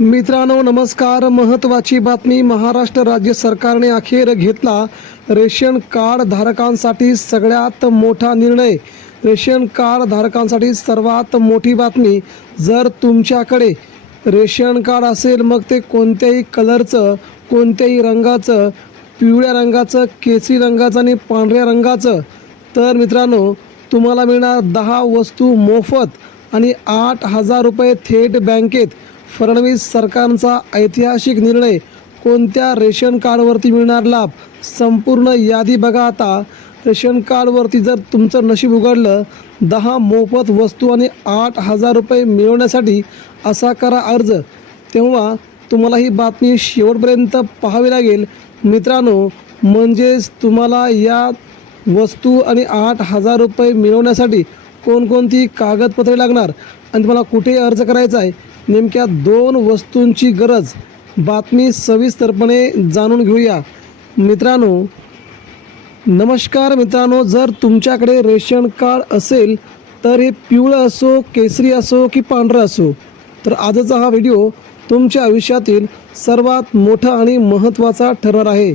मित्रांनो नमस्कार. महत्त्वाची बातमी. महाराष्ट्र राज्य सरकारने अखेर घेतला रेशन कार्ड धारकांसाठी सगळ्यात मोठा निर्णय. रेशन कार्ड धारकांसाठी सर्वात मोठी बातमी. जर तुमच्याकडे रेशन कार्ड असेल, मग ते कोणत्याही कलरचं, कोणत्याही रंगाचं, पिवळ्या रंगाचं, केसरी रंगाचं आणि पांढऱ्या रंगाचं, तर मित्रांनो तुम्हाला मिळणार 10 वस्तू मोफत आणि 8,000 रुपये थेट बँकेत. फडणवीस सरकारचा ऐतिहासिक निर्णय. कोणत्या रेशन कार्डवरती मिळणार लाभ, संपूर्ण यादी बघा आता. रेशन कार्डवरती जर तुमचं नशीब उघडलं, 10 मोफत वस्तू आणि 8,000 रुपये मिळवण्यासाठी असा करा अर्ज. तेव्हा तुम्हाला ही बातमी शेवटपर्यंत पाहावी लागेल मित्रांनो. म्हणजेच तुम्हाला या वस्तू आणि 8,000 रुपये मिळवण्यासाठी कोणकोणती कागदपत्रे लागणार आणि तुम्हाला कुठे अर्ज करायचा आहे, नेमक्या 2 वस्तूंची गरज. बातमी सविस्तरपणे जाणून घेऊया मित्रांनो. नमस्कार मित्रांनो, जर तुमच्याकडे रेशन कार्ड असेल तर हे पिवळं असो, केसरी असो की पांढरं असो, तर आजचा हा व्हिडिओ तुमच्या आयुष्यातील सर्वात मोठा आणि महत्त्वाचा ठरणार आहे.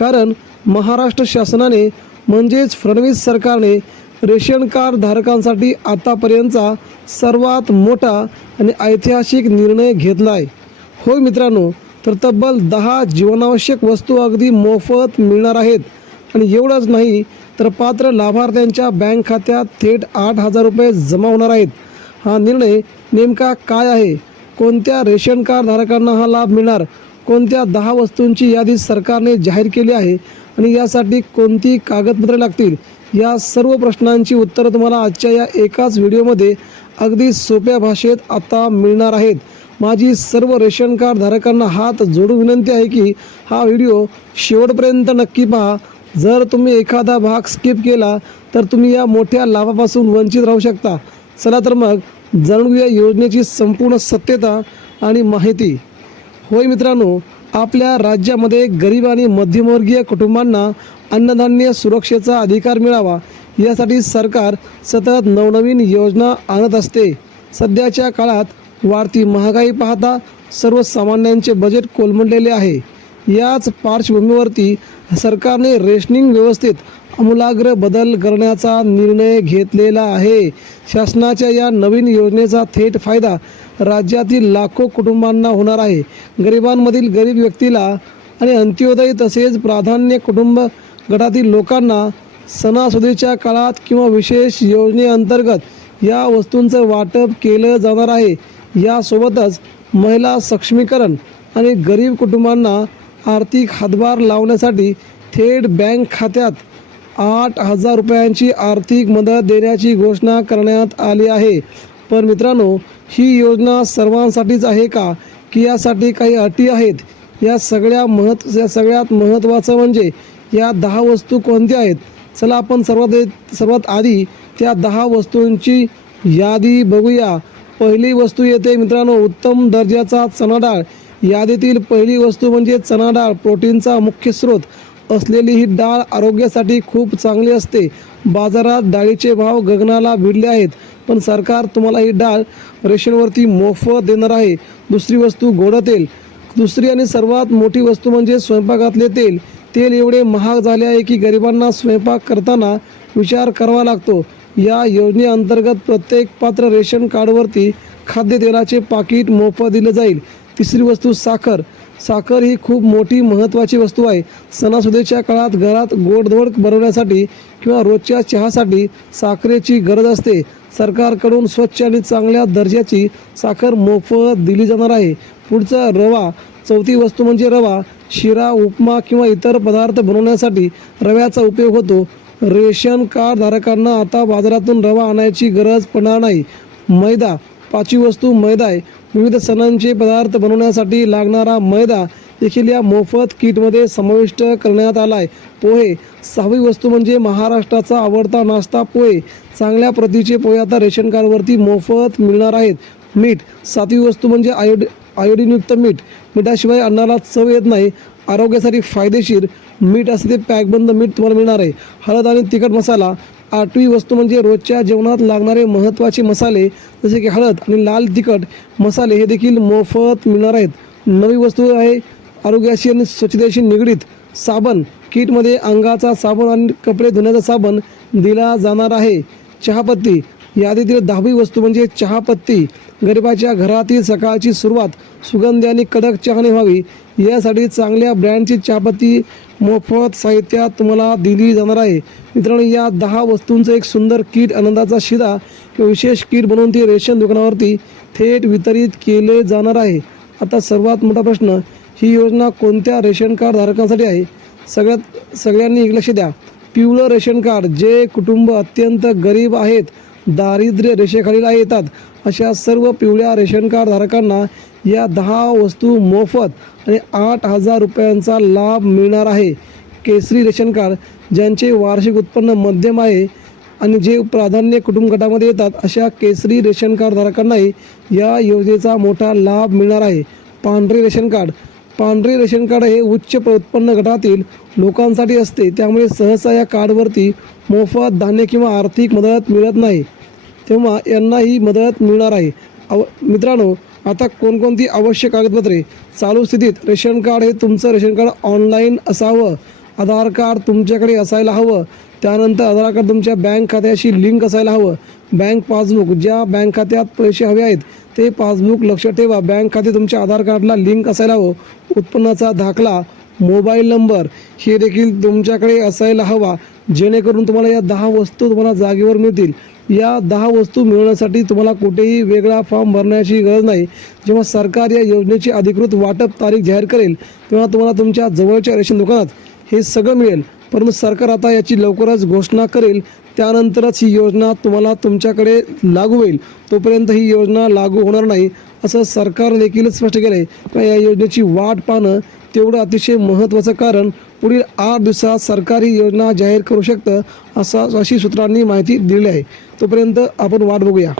कारण महाराष्ट्र शासनाने म्हणजेच फडणवीस सरकारने रेशन कार्ड धारकांसाठी आतापर्यंतचा सर्वात मोठा आणि ऐतिहासिक निर्णय घेतला आहे. होय मित्रांनो, तर तब्बल 10 जीवनावश्यक वस्तू अगदी मोफत मिळणार आहेत. आणि एवढंच नाही, तर पात्र लाभार्थ्यांच्या बँक खात्यात थेट 8,000 रुपये जमा होणार आहेत. हा निर्णय नेमका काय आहे, कोणत्या रेशन कार्ड धारकांना हा लाभ मिळणार, कोणत्या 10 वस्तूंची यादी सरकारने जाहीर केली आहे आणि यासाठी कोणती कागदपत्रे लागतील, या सर्व प्रश्नांची उत्तरं तुम्हाला आजच्या या एकाच व्हिडिओमध्ये अगदी सोप्या भाषेत आता मिळणार आहेत. माझी सर्व रेशन कार्ड धारकांना हात जोडून विनंती आहे की हा व्हिडिओ शेवटपर्यंत नक्की पहा. जर तुम्ही एखादा भाग स्किप केला तर तुम्ही या मोठ्या लाभापासून वंचित राहू शकता. चला तर मग जाणून घेऊया योजनेची संपूर्ण सत्यता आणि माहिती. होय मित्रांनो, आपल्या राज्यामध्ये गरीब आणि मध्यमवर्गीय कुटुंबांना अन्नधान्य सुरक्षेचा अधिकार मिळावा, यासाठी सरकार सतत नवनवीन योजना आणत असते. सध्याच्या काळात वाढती महागाई पाहता सर्वसामान्यांचे बजेट कोलमडलेले आहे. याच पार्श्वभूमीवरती सरकारने रेशनिंग व्यवस्थेत आमूलाग्र बदल करण्याचा निर्णय घेतलेला आहे. शासनाच्या या नवीन योजनेचा थेट फायदा राज्यातील लाखो कुटुंबांना होणार आहे. गरिबांमधील गरीब व्यक्तीला आणि अंत्योदय तसेच प्राधान्य कुटुंब गटातील लोकांना सणासुदीच्या काळात किंवा विशेष योजनेअंतर्गत या वस्तूंचं वाटप केलं जाणार आहे. यासोबतच महिला सक्षमीकरण आणि गरीब कुटुंबांना आर्थिक हातभार लावण्यासाठी थेट बँक खात्यात 8,000 रुपयांची आर्थिक मदत देण्याची घोषणा करण्यात आली आहे. पण मित्रांनो, ही योजना सर्वांसाठीच आहे का, की यासाठी काही अटी आहेत? या सगळ्यात महत्त्वाचं म्हणजे या 10 वस्तू कोणत्या आहेत. चला आपण सर्वात आधी त्या 10 वस्तूंची यादी बघूया. पहिली वस्तू येते मित्रांनो, उत्तम दर्जाचा चणा डाळ. यादीतील पहिली वस्तू म्हणजे चणा डाळ. प्रोटीनचा मुख्य स्रोत असलेली ही डाळ आरोग्यासाठी खूप चांगली असते. बाजारात डाळीचे भाव गगनाला भिडले आहेत, पण सरकार तुम्हाला ही डाळ रेशनवरती मोफत देणार आहे. दुसरी वस्तू गोड तेल. दुसरी आणि सर्वात मोठी वस्तू म्हणजे स्वयंपाकातले तेल. तेल एवढे महाग झाले आहे की गरिबांना स्वयंपाक करताना विचार करावा लागतो. या योजनेअंतर्गत प्रत्येक पात्र रेशन कार्डवरती खाद्यतेलाचे पाकिट मोफत दिले जाईल. तिसरी वस्तू साखर. साखर ही खूप मोठी महत्त्वाची वस्तू आहे. सणासुदीच्या काळात घरात गोडधोड बनवण्यासाठी किंवा रोजच्या चहासाठी साखरेची गरज असते. सरकारकडून स्वच्छ आणि चांगल्या दर्जाची साखर मोफत दिली जाणार आहे. पुढचं रवा. चौथी वस्तू म्हणजे रवा. शिरा, उपमा किंवा इतर पदार्थ बनवण्यासाठी रव्याचा उपयोग होतो. रेशन कार्ड धारकांना आता बाजारातून रवा आणायची गरज पडणार नाही. मैदा. 5वी वस्तू मैदा आहे. विविध सणांचे पदार्थ बनवण्यासाठी लागणारा मैदा देखील या मोफत किटमध्ये समाविष्ट करण्यात आला आहे. पोहे. 6वी वस्तू म्हणजे महाराष्ट्राचा आवडता नाश्ता पोहे. चांगल्या प्रतीचे पोहे आता रेशन कार्डवरती मोफत मिळणार आहेत. मीठ. 7वी वस्तू म्हणजे आयोडीनयुक्त मीठ. मिठाशिवाय अन्नाला चव येत नाही. आरोग्यासाठी फायदेशीर मीठ असते ते पॅकबंद मीठ तुम्हाला मिळणार आहे. हळद आणि तिखट मसाला. आठवी वस्तू म्हणजे रोजच्या जेवणात लागणारे महत्त्वाचे मसाले जसे की हळद आणि लाल तिखट मसाले हे देखील मोफत मिळणार आहेत. नवी वस्तू आहे आरोग्याशी आणि स्वच्छतेशी निगडीत साबण. किटमध्ये अंगाचा साबण आणि कपडे धुण्याचा साबण दिला जाणार आहे. चहापत्ती. यादीतील 10वी वस्तू म्हणजे चहापत्ती. गरिबाच्या घरातील सकाळची सुरुवात सुगंधी आणि कडक चहाने व्हावी यासाठी चांगल्या ब्रँडची चहापत्ती मोफत साहित्यात तुम्हाला दिली जाणार आहे. मित्रांनो, या 10 वस्तूंचं एक सुंदर किट, आनंदाचा शिधा किंवा विशेष किट बनवून ते रेशन दुकानावरती थेट वितरित केले जाणार आहे. आता सर्वात मोठा प्रश्न, ही योजना कोणत्या रेशन कार्ड धारकांसाठी आहे? सगळ्यांनी एक लक्ष द्या. पिवळं रेशन कार्ड. जे कुटुंब अत्यंत गरीब आहेत, दारिद्र्य रेषेखालील येतात, अशा सर्व पिवळ्या रेशन कार्ड धारकांना या 10 वस्तू मोफत आणि 8,000 रुपयांचा लाभ मिळणार आहे. केसरी रेशन कार्ड. ज्यांचे वार्षिक उत्पन्न मध्यम आहे आणि जे प्राधान्य कुटुंब गटामध्ये येतात, अशा केसरी रेशन कार्ड धारकांनाही या योजनेचा मोठा लाभ मिळणार आहे. पांढरे रेशन कार्ड. पांढरे रेशन कार्ड हे उच्च उत्पन्न गटातील लोकांसाठी असते, त्यामुळे सहसा या कार्डवरती मोफत धान्य किंवा आर्थिक मदत मिळत नाही, तेव्हा यांना ही मदत मिळणार आहे. मित्रांनो, आता कोणकोणती आवश्यक कागदपत्रे? चालू स्थितीत रेशन कार्ड हे तुमचं रेशन कार्ड ऑनलाईन असावं. आधार कार्ड तुमच्याकडे असायला हवं. त्यानंतर आधार कार्ड तुमच्या बँक खात्याशी लिंक असायला हवं. Bank passbook. ज्या बँक खात्यात पैसे हवे आहेत ते पासबुक लक्षात ठेवा. बँक खाते तुमच्या आधार कार्डला लिंक असायला हवं. उत्पन्नाचा दाखला, मोबाईल नंबर हे देखील तुमच्याकडे असायला हवा, जेणेकरून तुम्हाला या 10 वस्तू तुम्हाला जागेवर मिळतील. या 10 वस्तू मिळवण्यासाठी तुम्हाला कुठेही वेगळा फॉर्म भरण्याची गरज नाही. जेव्हा सरकार या योजनेची अधिकृत वाटप तारीख जाहीर करेल तेव्हा तुम्हाला तुमच्या जवळच्या रेशन दुकानात हे सगळं मिळेल. परंतु सरकार आता याची लवकरच घोषणा करेल, त्यानंतरच ही योजना तुम्हाला तुमच्याकडे लागू होईल. तोपर्यंत ही योजना लागू होणार नाही असं सरकारने देखील स्पष्ट केलं आहे. या योजनेची वाट पाहणं तेवढं अतिशय महत्त्वाचं, कारण पुढील 8 दिवसात सरकार ही योजना जाहीर करू शकतं अशी सूत्रांनी माहिती दिली आहे. तोपर्यंत आपण वाट बघूया.